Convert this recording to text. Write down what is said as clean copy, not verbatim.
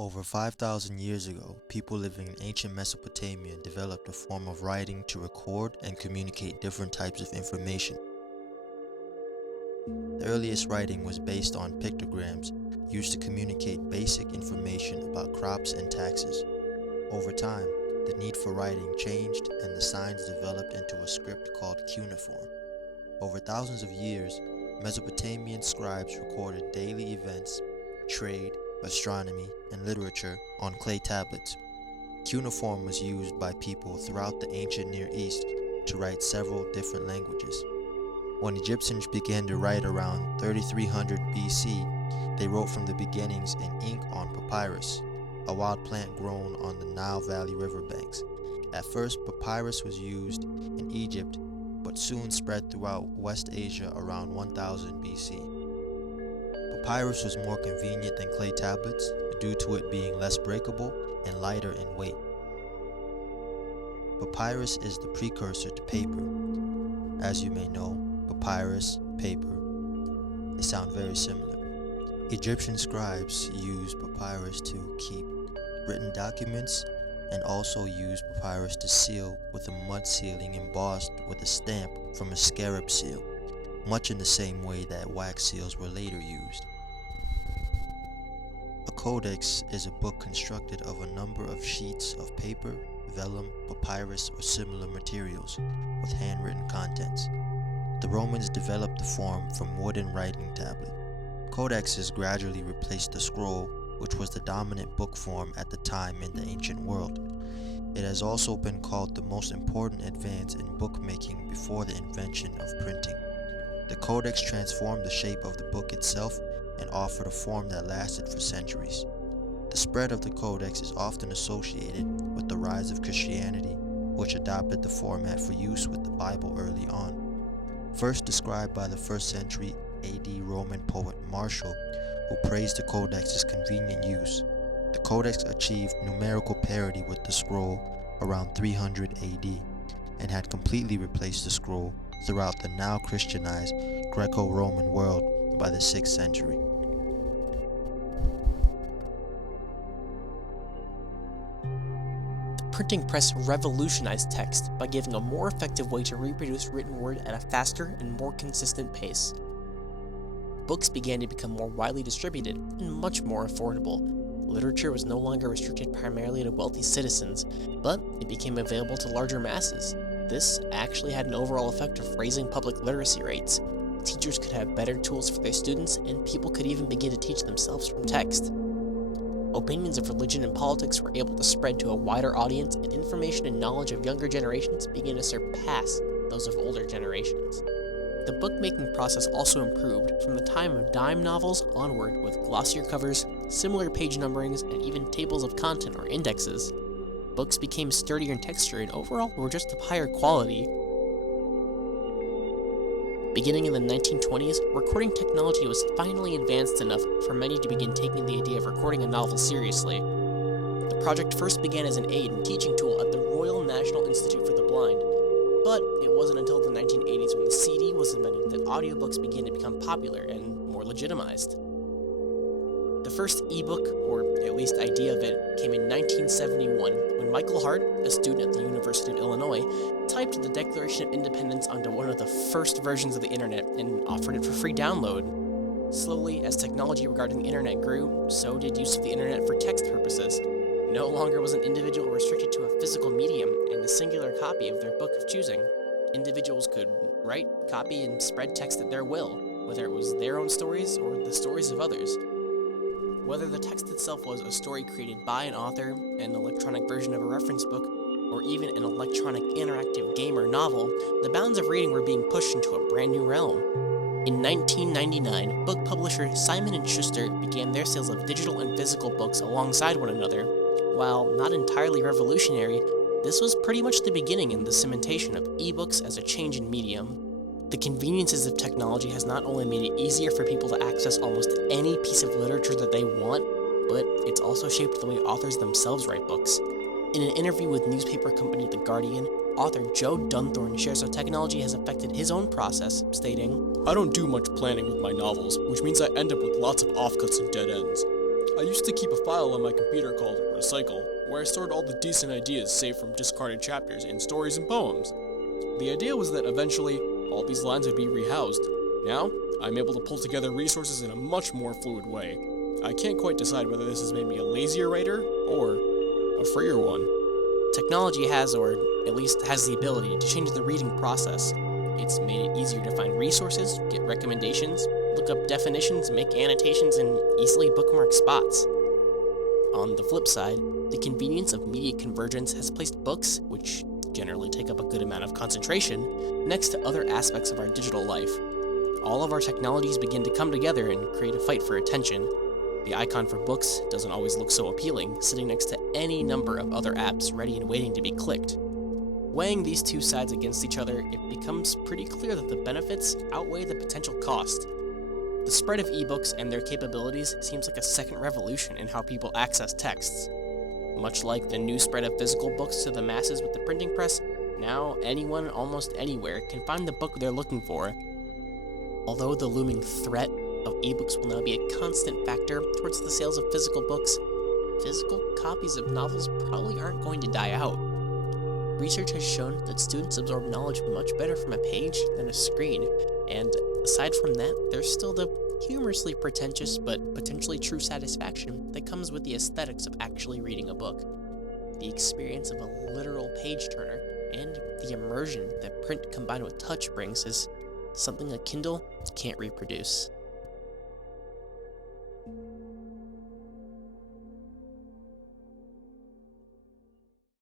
Over 5,000 years ago, people living in ancient Mesopotamia developed a form of writing to record and communicate different types of information. The earliest writing was based on pictograms used to communicate basic information about crops and taxes. Over time, the need for writing changed and the signs developed into a script called cuneiform. Over thousands of years, Mesopotamian scribes recorded daily events, trade, astronomy, and literature on clay tablets. Cuneiform was used by people throughout the ancient Near East to write several different languages. When Egyptians began to write around 3300 BC, they wrote from the beginnings in ink on papyrus, a wild plant grown on the Nile Valley riverbanks. At first, papyrus was used in Egypt, but soon spread throughout West Asia around 1000 BC. Papyrus was more convenient than clay tablets due to it being less breakable and lighter in weight. Papyrus is the precursor to paper. As you may know, papyrus, paper, they sound very similar. Egyptian scribes used papyrus to keep written documents and also used papyrus to seal with a mud sealing embossed with a stamp from a scarab seal, much in the same way that wax seals were later used. A codex is a book constructed of a number of sheets of paper, vellum, papyrus, or similar materials with handwritten contents. The Romans developed the form from wooden writing tablet. Codexes gradually replaced the scroll, which was the dominant book form at the time in the ancient world. It has also been called the most important advance in bookmaking before the invention of printing. The codex transformed the shape of the book itself and offered a form that lasted for centuries. The spread of the codex is often associated with the rise of Christianity, which adopted the format for use with the Bible early on. First described by the 1st century AD Roman poet Martial, who praised the codex's convenient use. The codex achieved numerical parity with the scroll around 300 AD and had completely replaced the scroll throughout the now Christianized Greco-Roman world by the 6th century. The printing press revolutionized text by giving a more effective way to reproduce written word at a faster and more consistent pace. Books began to become more widely distributed and much more affordable. Literature was no longer restricted primarily to wealthy citizens, but it became available to larger masses. This actually had an overall effect of raising public literacy rates. Teachers could have better tools for their students, and people could even begin to teach themselves from text. Opinions of religion and politics were able to spread to a wider audience, and information and knowledge of younger generations began to surpass those of older generations. The bookmaking process also improved from the time of dime novels onward, with glossier covers, similar page numberings, and even tables of content or indexes. Books became sturdier in texture and overall were just of higher quality. Beginning in the 1920s, recording technology was finally advanced enough for many to begin taking the idea of recording a novel seriously. The project first began as an aid and teaching tool at the Royal National Institute for the Blind, but it wasn't until the 1980s when the CD was invented that audiobooks began to become popular and more legitimized. The first ebook, or at least idea of it, came in 1971 when Michael Hart, a student at the University of Illinois, typed the Declaration of Independence onto one of the first versions of the internet and offered it for free download. Slowly, as technology regarding the internet grew, so did use of the internet for text purposes. No longer was an individual restricted to a physical medium and a singular copy of their book of choosing. Individuals could write, copy, and spread text at their will, whether it was their own stories or the stories of others. Whether the text itself was a story created by an author, an electronic version of a reference book, or even an electronic interactive game or novel, the bounds of reading were being pushed into a brand new realm. In 1999, book publisher Simon & Schuster began their sales of digital and physical books alongside one another. While not entirely revolutionary, this was pretty much the beginning in the cementation of ebooks as a change in medium. The conveniences of technology has not only made it easier for people to access almost any piece of literature that they want, but it's also shaped the way authors themselves write books. In an interview with newspaper company The Guardian, author Joe Dunthorne shares how technology has affected his own process, stating, "I don't do much planning with my novels, which means I end up with lots of offcuts and dead ends. I used to keep a file on my computer called Recycle, where I stored all the decent ideas saved from discarded chapters in stories and poems. The idea was that eventually, all these lines would be rehoused. Now, I'm able to pull together resources in a much more fluid way. I can't quite decide whether this has made me a lazier writer or a freer one. Technology has, or at least has the ability, to change the reading process. It's made it easier to find resources, get recommendations, look up definitions, make annotations, and easily bookmark spots. On the flip side, the convenience of media convergence has placed books, which generally take up a good amount of concentration, next to other aspects of our digital life. All of our technologies begin to come together and create a fight for attention. The icon for books doesn't always look so appealing, sitting next to any number of other apps ready and waiting to be clicked. Weighing these two sides against each other, it becomes pretty clear that the benefits outweigh the potential cost. The spread of ebooks and their capabilities seems like a second revolution in how people access texts. Much like the new spread of physical books to the masses with the printing press, now anyone almost anywhere can find the book they're looking for. Although the looming threat of ebooks will now be a constant factor towards the sales of physical books, physical copies of novels probably aren't going to die out. Research has shown that students absorb knowledge much better from a page than a screen, and aside from that, there's still the humorously pretentious but potentially true satisfaction that comes with the aesthetics of actually reading a book. The experience of a literal page turner, and the immersion that print combined with touch brings is something a Kindle can't reproduce.